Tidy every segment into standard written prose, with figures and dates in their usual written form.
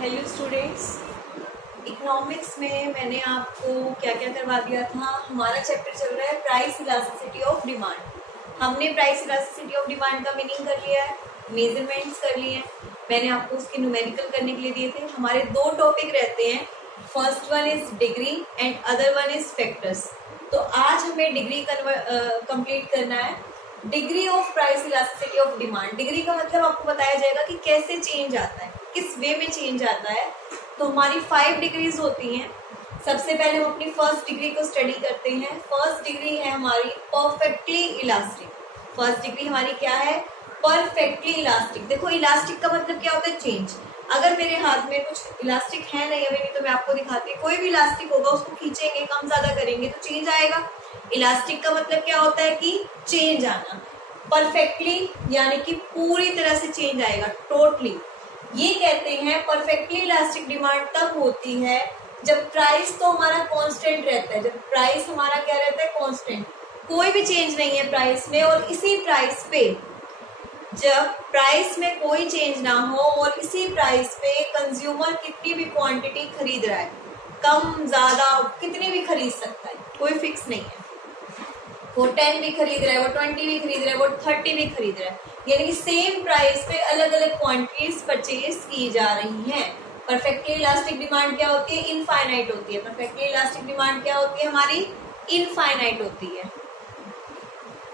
Hello students, economics में मैंने आपको क्या क्या करवा दिया था। हमारा चैप्टर चल रहा है प्राइस इलास्टिसिटी ऑफ डिमांड। हमने प्राइस इलास्टिसिटी ऑफ डिमांड का मीनिंग कर लिया है, मेजरमेंट्स कर लिए हैं, मैंने आपको उसके न्यूमेरिकल करने के लिए दिए थे। हमारे दो टॉपिक रहते हैं, first one is degree and other one is factors. तो आज हमें डिग्री कंप्लीट करना है। Degree of price elasticity of demand, degree का मतलब आपको बताया जाएगा कि कैसे चेंज आता है, किस वे में चेंज आता है। तो हमारी 5 डिग्रीज होती हैं। सबसे पहले हम अपनी फर्स्ट डिग्री को स्टडी करते हैं। फर्स्ट डिग्री है हमारी परफेक्टली इलास्टिक। फर्स्ट डिग्री हमारी क्या है? Perfectly elastic. देखो, इलास्टिक का मतलब क्या होता है? चेंज। अगर मेरे हाथ में कुछ इलास्टिक है नहीं अभी, नहीं तो मैं आपको दिखाती हूँ। कोई भी इलास्टिक होगा, उसको खींचेंगे, कम ज्यादा करेंगे तो चेंज आएगा। इलास्टिक का मतलब क्या होता है? कि चेंज आना। परफेक्टली यानी कि पूरी तरह से चेंज आएगा, टोटली। ये कहते हैं परफेक्टली इलास्टिक डिमांड तब होती है जब प्राइस तो हमारा कांस्टेंट रहता है। जब प्राइस हमारा क्या रहता है? कांस्टेंट, कोई भी चेंज नहीं है प्राइस में। और इसी प्राइस पे, जब प्राइस में कोई चेंज ना हो और इसी प्राइस पे कंज्यूमर कितनी भी क्वांटिटी खरीद रहा है, कम ज्यादा कितनी भी खरीद सकता है, कोई फिक्स नहीं है। वो 10 भी खरीद रहा है, वो 20 भी खरीद रहा है, वो 30 भी खरीद रहा है, यानी कि सेम प्राइस पे अलग अलग क्वांटिटीज परचेज की जा रही हैं। परफेक्टली इलास्टिक डिमांड क्या होती है? इनफाइनाइट होती है। परफेक्टली इलास्टिक डिमांड क्या होती है हमारी? इनफाइनाइट होती है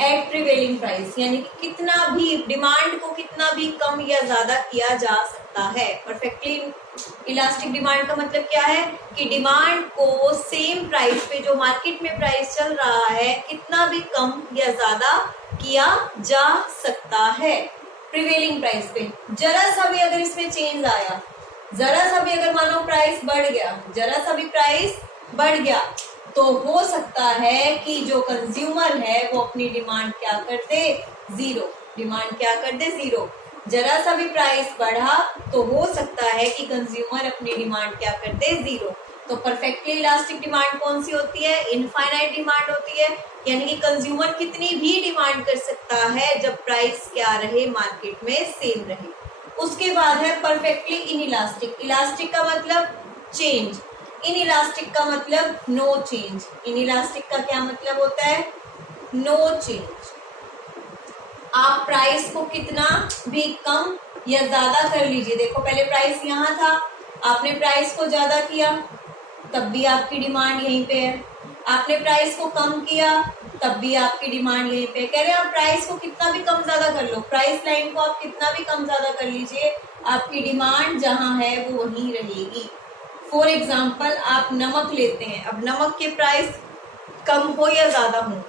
एट प्रिवेलिंग प्राइस, यानी कि कितना भी डिमांड को कितना भी कम या ज्यादा किया जा सकता है। परफेक्टली इलास्टिक डिमांड का मतलब क्या है? कि डिमांड को सेम प्राइस पे, जो मार्केट में प्राइस चल रहा है, कितना भी कम या ज्यादा किया जा सकता है प्रिवेलिंग प्राइस पे। जरा सा भी अगर इसमें चेंज आया, जरा सा भी अगर मानो प्राइस बढ़ गया, जरा सा भी प्राइस बढ़ गया, तो हो सकता है कि जो कंज्यूमर है वो अपनी डिमांड क्या कर दे? जीरो। डिमांड क्या कर दे? जीरो। जरा सा भी प्राइस बढ़ा तो हो सकता है कि कंज्यूमर अपनी डिमांड क्या कर दे? जीरो। तो परफेक्टली इलास्टिक डिमांड कौन सी होती है? इनफाइनाइट डिमांड होती है, यानी कि कंज्यूमर कितनी भी डिमांड कर सकता है जब प्राइस क्या रहे? मार्केट में सेम रहे। उसके बाद है परफेक्टली इनइलास्टिक। इलास्टिक का मतलब चेंज, इनइलास्टिक का मतलब नो चेंज। इनइलास्टिक का क्या मतलब होता है? No change. आप प्राइस को कितना भी कम या ज्यादा कर लीजिए। देखो, पहले प्राइस यहाँ था, आपने प्राइस को ज्यादा किया, तब भी आपकी डिमांड यहीं पे है। आपने प्राइस को कम किया, तब भी आपकी डिमांड यहीं पे। कह रहे हैं आप प्राइस को कितना भी कम ज्यादा कर लो, प्राइस लाइन को आप कितना भी कम ज्यादा कर लीजिए, आपकी डिमांड जहां है वो वहीं रहेगी। फॉर एग्जाम्पल, आप नमक लेते हैं। अब नमक के प्राइस कम हो या ज्यादा हो,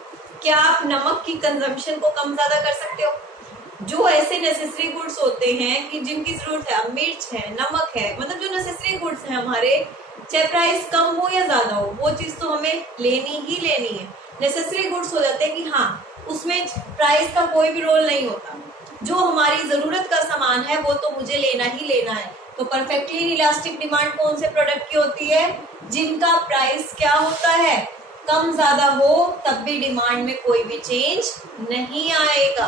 क्या आप नमक की कंजम्पशन को कम ज्यादा कर सकते हो? जो ऐसे नेसेसरी गुड्स होते हैं कि जिनकी जरूरत है, मिर्च है, नमक है, मतलब जो नेसेसरी गुड्स हैं हमारे, चाहे प्राइस कम हो या ज्यादा हो, वो चीज तो हमें लेनी ही लेनी है। नेसेसरी गुड्स हो जाते हैं कि हाँ, उसमें प्राइस का कोई भी रोल नहीं होता। जो हमारी जरूरत का सामान है वो तो मुझे लेना ही लेना है। तो परफेक्टली इलास्टिक डिमांड कौन से प्रोडक्ट की होती है? जिनका प्राइस क्या होता है? कम ज्यादा हो, तब भी डिमांड में कोई भी चेंज नहीं आएगा।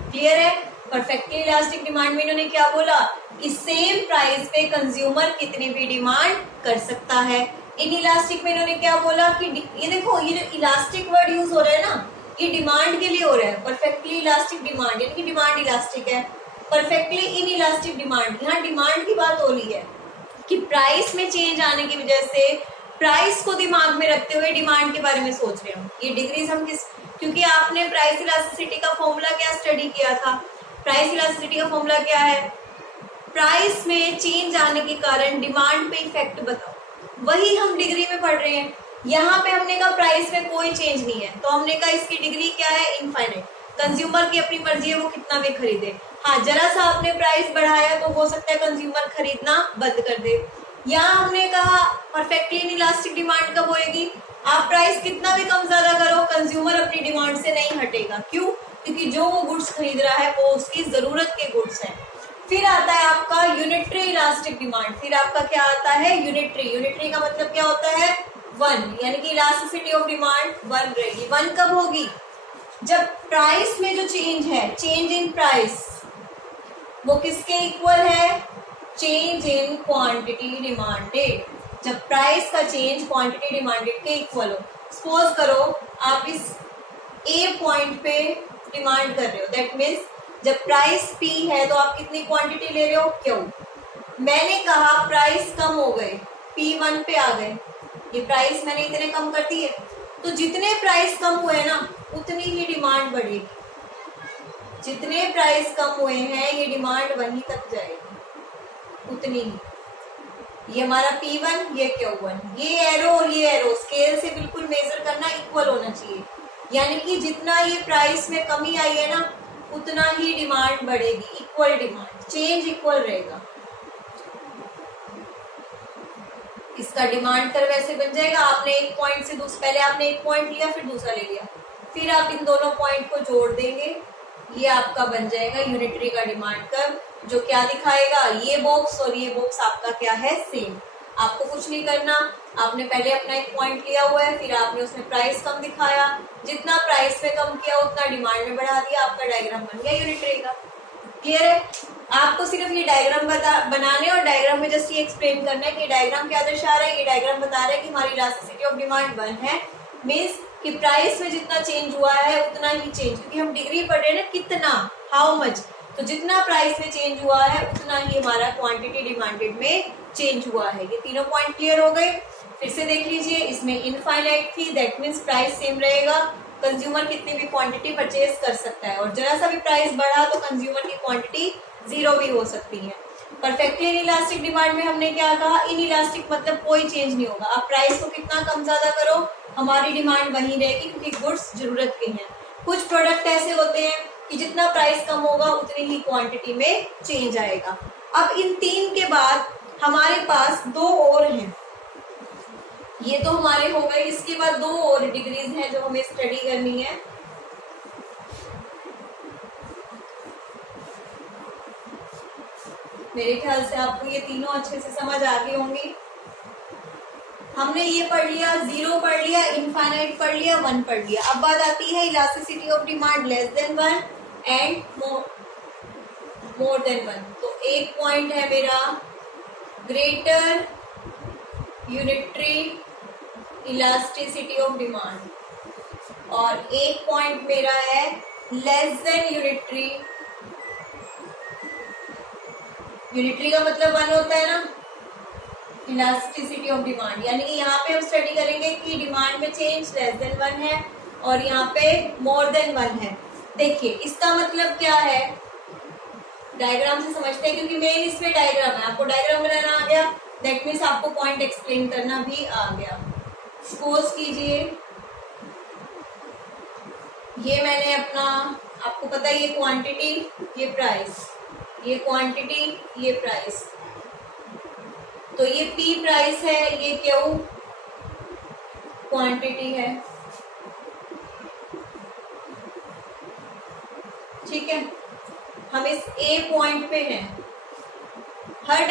क्लियर है? परफेक्टली इलास्टिक डिमांड में इन्होंने क्या बोला? कि सेम प्राइस पे कंज्यूमर कितनी भी डिमांड कर सकता है। इन इलास्टिक में इन्होंने क्या बोला? कि ये देखो, ये जो इलास्टिक वर्ड यूज हो रहा है ना, ये डिमांड के लिए हो रहा है। परफेक्टली इलास्टिक डिमांड यानी कि डिमांड इलास्टिक है। परफेक्टली इन इलास्टिक डिमांड, यहाँ डिमांड की बात हो रही है कि प्राइस में चेंज आने की वजह से, प्राइस को दिमाग में रखते हुए डिमांड के बारे में सोच रहे हम। ये डिग्रीज हम किस, क्योंकि आपने प्राइस इलास्टिसिटी का फॉर्मूला क्या स्टडी किया था? प्राइस इलास्टिसिटी का फॉर्मूला क्या है? प्राइस में चेंज आने के कारण डिमांड पे इफेक्ट बताओ। वही हम डिग्री में पढ़ रहे हैं। यहाँ पे हमने कहा प्राइस में कोई चेंज नहीं है, तो हमने कहा इसकी डिग्री क्या है? इनफाइनाइट। कंज्यूमर की अपनी मर्जी है, वो कितना भी खरीदे। हाँ, जरा सा आपने प्राइस बढ़ाया तो हो सकता है कंज्यूमर खरीदना बंद कर दे। यहाँ हमने कहा परफेक्टली इनइलास्टिक डिमांड कब होएगी? आप प्राइस कितना भी कम ज्यादा करो, कंज्यूमर अपनी डिमांड से नहीं हटेगा। क्यों? क्योंकि जो वो गुड्स खरीद रहा है वो उसकी जरूरत के गुड्स हैं। फिर आता है आपका यूनिटरी इलास्टिक डिमांड। फिर आपका क्या आता है? यूनिटरी। यूनिटरी का मतलब क्या होता है? वन, यानी कि इलास्टिसिटी ऑफ डिमांड वन रहेगी। वन कब होगी? जब प्राइस में जो चेंज है, चेंज इन प्राइस, वो किसके इक्वल है? चेंज इन क्वांटिटी डिमांडेड, जब प्राइस का चेंज क्वांटिटी डिमांडेड के इक्वल हो। सपोज करो आप इस ए पॉइंट पे डिमांड कर रहे हो, दैट मीन्स जब प्राइस पी है तो आप कितनी क्वांटिटी ले रहे हो, क्यों। मैंने कहा प्राइस कम हो गए, P1 पे आ गए, ये प्राइस मैंने इतने कम कर दिए, तो जितने प्राइस कम हुए ना उतनी ही डिमांड बढ़ेगी। जितने प्राइस कम हुए हैं ये डिमांड वहीं तक जाएगी, उतनी ही। ये हमारा P1, ये Q1, ये एरो और ये एरो स्केल से बिल्कुल मेजर करना इक्वल होना चाहिए, यानी कि जितना ये प्राइस में कमी आई है ना उतना ही डिमांड बढ़ेगी, इक्वल डिमांड, चेंज इक्वल रहेगा। इसका डिमांड कर्व वैसे बन जाएगा, आपने एक पॉइंट से पहले आपने एक पॉइंट लिया फिर दूसरा ले लिया, फिर आप इन दोनों पॉइंट को जोड़ देंगे, ये आपका बन जाएगा यूनिटरी का डिमांड कर्व, जो क्या दिखाएगा, ये बॉक्स और ये बॉक्स आपका क्या है, सेम। आपको कुछ नहीं करना, आपने पहले अपना एक पॉइंट लिया हुआ है, फिर आपने उसमें प्राइस कम दिखाया, जितना प्राइस में कम किया उतना डिमांड में बढ़ा दिया, आपका डायग्राम बन गया यूनिटरी का। क्लियर है। आपको सिर्फ ये डायग्राम बनाने और डायग्राम में जस्ट ये एक्सप्लेन करना है कि डायग्राम क्या दर्शा रहा है। ये डायग्राम बता रहा है कि हमारी इलास्टिसिटी ऑफ डिमांड 1 है, मीन्स कि प्राइस में जितना चेंज हुआ है उतना ही चेंज, क्योंकि हम डिग्री पढ़ रहे हैं ना, कितना, हाउ मच, तो जितना प्राइस में चेंज हुआ है उतना ही हमारा क्वांटिटी डिमांडेड में चेंज हुआ है। ये तीनों पॉइंट क्लियर हो गए। फिर से देख लीजिए, इसमें इनफाइनाइट थी, दैट मीन्स प्राइस सेम रहेगा, कंज्यूमर कितनी भी क्वांटिटी परचेज कर सकता है, और जरा सा भी प्राइस बढ़ा तो कंज्यूमर की क्वांटिटी 0 भी हो सकती है। परफेक्टली इनइलास्टिक डिमांड में हमने क्या कहा, इनइलास्टिक मतलब कोई चेंज नहीं होगा, आप प्राइस को कितना कम ज्यादा करो हमारी डिमांड वही रहेगी, क्योंकि गुड्स जरूरत के हैं। कुछ प्रोडक्ट ऐसे होते हैं कि जितना प्राइस कम होगा उतनी ही क्वांटिटी में चेंज आएगा। अब इन 3 के बाद हमारे पास 2 और हैं, ये तो हमारे हो गए, इसके बाद 2 और डिग्रीज हैं जो हमें स्टडी करनी है। मेरे ख्याल से आपको ये तीनों अच्छे से समझ आ गई होंगी। हमने ये पढ़ लिया, 0 पढ़ लिया, इनफाइनाइट पढ़ लिया, 1 पढ़ लिया। अब बात आती है elasticity of demand less than 1 and more than 1। तो एक पॉइंट है मेरा greater unitary elasticity of demand, और एक पॉइंट मेरा है लेस देन यूनिटरी। यूनिटरी का मतलब 1 होता है ना, इलास्टिसिटी ऑफ डिमांड, यानी कि यहाँ पे हम स्टडी करेंगे कि डिमांड में चेंज लेस देन 1 है और यहाँ पे मोर देन 1 है। देखिए इसका मतलब क्या है, डायग्राम से समझते हैं, क्योंकि मेन इसमें डायग्राम है, आपको डायग्राम बनाना आ गया, दैट मीन्स आपको पॉइंट एक्सप्लेन करना भी आ गया। सपोज कीजिए ये मैंने अपना, आपको पता है ये क्वांटिटी, ये प्राइस, ये क्वांटिटी, ये प्राइस, तो ये P प्राइस है, ये Q क्वांटिटी है, ठीक है। हम इस A पॉइंट पे हैं, हर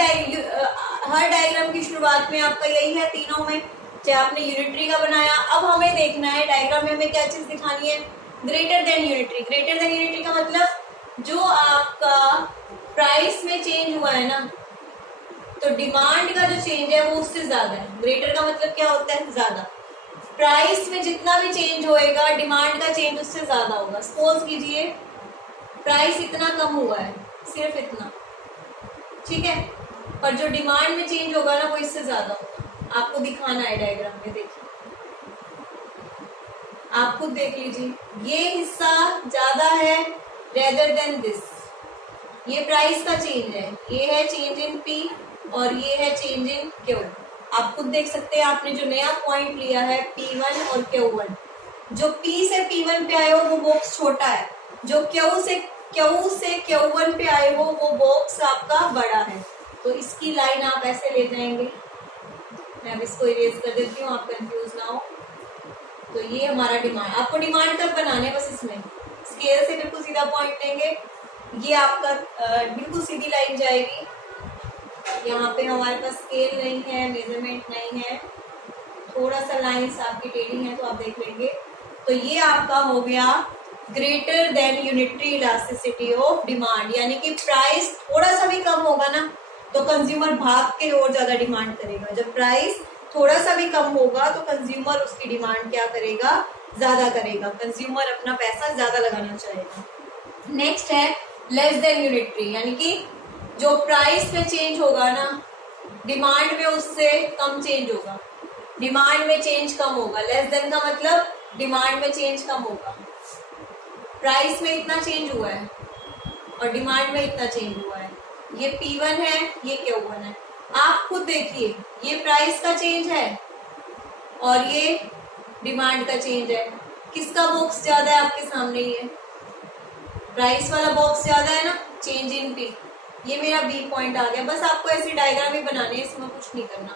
डायग्राम की शुरुआत में आपका यही है, तीनों में, चाहे आपने यूनिटरी का बनाया। अब हमें देखना है डायग्राम में हमें क्या चीज दिखानी है, greater than unitary. Greater than unitary का मतलब जो आपका प्राइस में चेंज हुआ है ना, तो डिमांड का जो चेंज है वो उससे ज्यादा है। ग्रेटर का मतलब क्या होता है, ज्यादा। प्राइस में जितना भी चेंज होएगा डिमांड का चेंज उससे ज्यादा होगा। सपोज कीजिए प्राइस इतना कम हुआ है, सिर्फ इतना, ठीक है, पर जो डिमांड में चेंज होगा ना वो इससे ज्यादा होगा। आपको दिखाना है डायग्राम में, देखिए आप खुद देख लीजिए, ये हिस्सा ज्यादा है रेदर देन दिस, ये प्राइस का चेंज है, ये है चेंज इन P और ये है चेंज इन Q। आप खुद देख सकते हैं, आपने जो नया पॉइंट लिया है P1 और Q1, जो P से P1 पे आए हो वो बॉक्स छोटा है, जो Q से Q1 पे आए हो वो बॉक्स आपका बड़ा है। तो इसकी लाइन आप ऐसे ले जाएंगे, मैं अब इसको इरेज कर देती हूँ, आप कंफ्यूज ना हो। तो ये हमारा डिमांड, आपको डिमांड कब बनाने, बस इसमें स्केल से बिल्कुल सीधा पॉइंट लेंगे, ये आपका बिल्कुल सीधी लाइन जाएगी। यहाँ पे हमारे पास स्केल नहीं है, मेजरमेंट नहीं है, थोड़ा सा लाइंस आपकी टेढ़ी है तो आप देख लेंगे। तो ये आपका हो गया greater than unitary elasticity of demand, यानी कि प्राइस थोड़ा सा भी कम होगा ना तो कंज्यूमर भाग के और ज्यादा डिमांड करेगा। जब प्राइस थोड़ा सा भी कम होगा तो कंज्यूमर उसकी डिमांड क्या करेगा, ज्यादा करेगा, कंज्यूमर अपना पैसा ज्यादा लगाना चाहेगा। नेक्स्ट है लेस देन यूनिटरी, यानी कि जो प्राइस में चेंज होगा ना, डिमांड में उससे कम चेंज होगा, डिमांड में चेंज कम होगा। लेस देन का मतलब डिमांड में चेंज कम होगा। प्राइस में इतना चेंज हुआ है और डिमांड में इतना चेंज हुआ है। ये P1 है, ये Q1 है। आप खुद देखिए, ये प्राइस का चेंज है और ये डिमांड का चेंज है। किसका बॉक्स ज्यादा है आपके सामने? ये प्राइस वाला बॉक्स ज्यादा है ना, चेंज इन P। ये मेरा B पॉइंट आ गया। बस आपको ऐसे डायग्राम ही बनाने हैं, इसमें कुछ नहीं करना।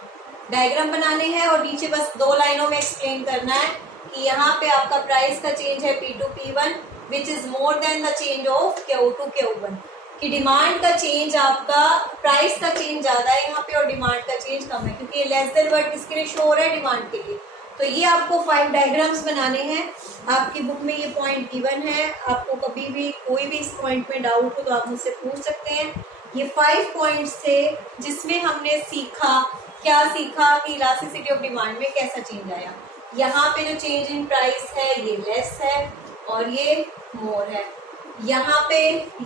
डायग्राम बनाने हैं और नीचे बस 2 लाइनों में एक्सप्लेन करना है कि यहाँ पे आपका प्राइस का चेंज है P2 P1 which is more than the change of Q2 Q1, कि डिमांड का चेंज आपका, प्राइस का चेंज ज्यादा है यहाँ पे और डिमांड का चेंज कम है, क्योंकि ये लेस देन वर्ड किसके लिए शो हो रहा है? डिमांड के लिए। तो ये आपको 5 डायग्राम्स बनाने हैं। आपकी बुक में ये पॉइंट गिवन है। आपको कभी भी कोई भी इस पॉइंट में डाउट हो तो आप मुझसे पूछ सकते हैं। ये 5 पॉइंट्स थे जिसमें हमने सीखा, क्या सीखा कि इलास्टिसिटी ऑफ डिमांड में कैसा चेंज आया। यहाँ पे जो चेंज इन प्राइस है ये लेस है और ये मोर है, यहाँ पे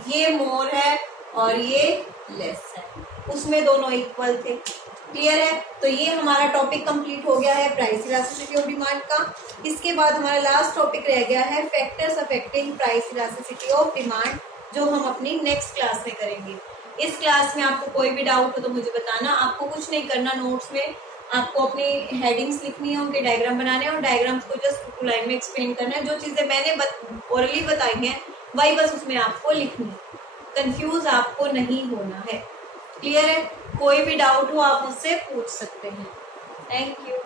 ये मोर है और ये लेस है, उसमें दोनों इक्वल थे। क्लियर है? तो ये हमारा टॉपिक कंप्लीट हो गया है प्राइस इलास्टिसिटी ऑफ डिमांड का। इसके बाद हमारा लास्ट टॉपिक रह गया है factors affecting price elasticity of demand, जो हम अपनी नेक्स्ट क्लास में करेंगे। इस क्लास में आपको कोई भी डाउट हो तो मुझे बताना। आपको कुछ नहीं करना, नोट्स में आपको अपनी हेडिंग्स लिखनी है, उनके डायग्राम बनाने हैं और डायग्राम्स को जस्ट 2 लाइन में एक्सप्लेन करना है। जो चीजें मैंने ओरली बताई हैं वही बस उसमें आपको लिखनी है, कंफ्यूज आपको नहीं होना है। क्लियर है? कोई भी डाउट हो आप मुझसे पूछ सकते हैं। Thank you.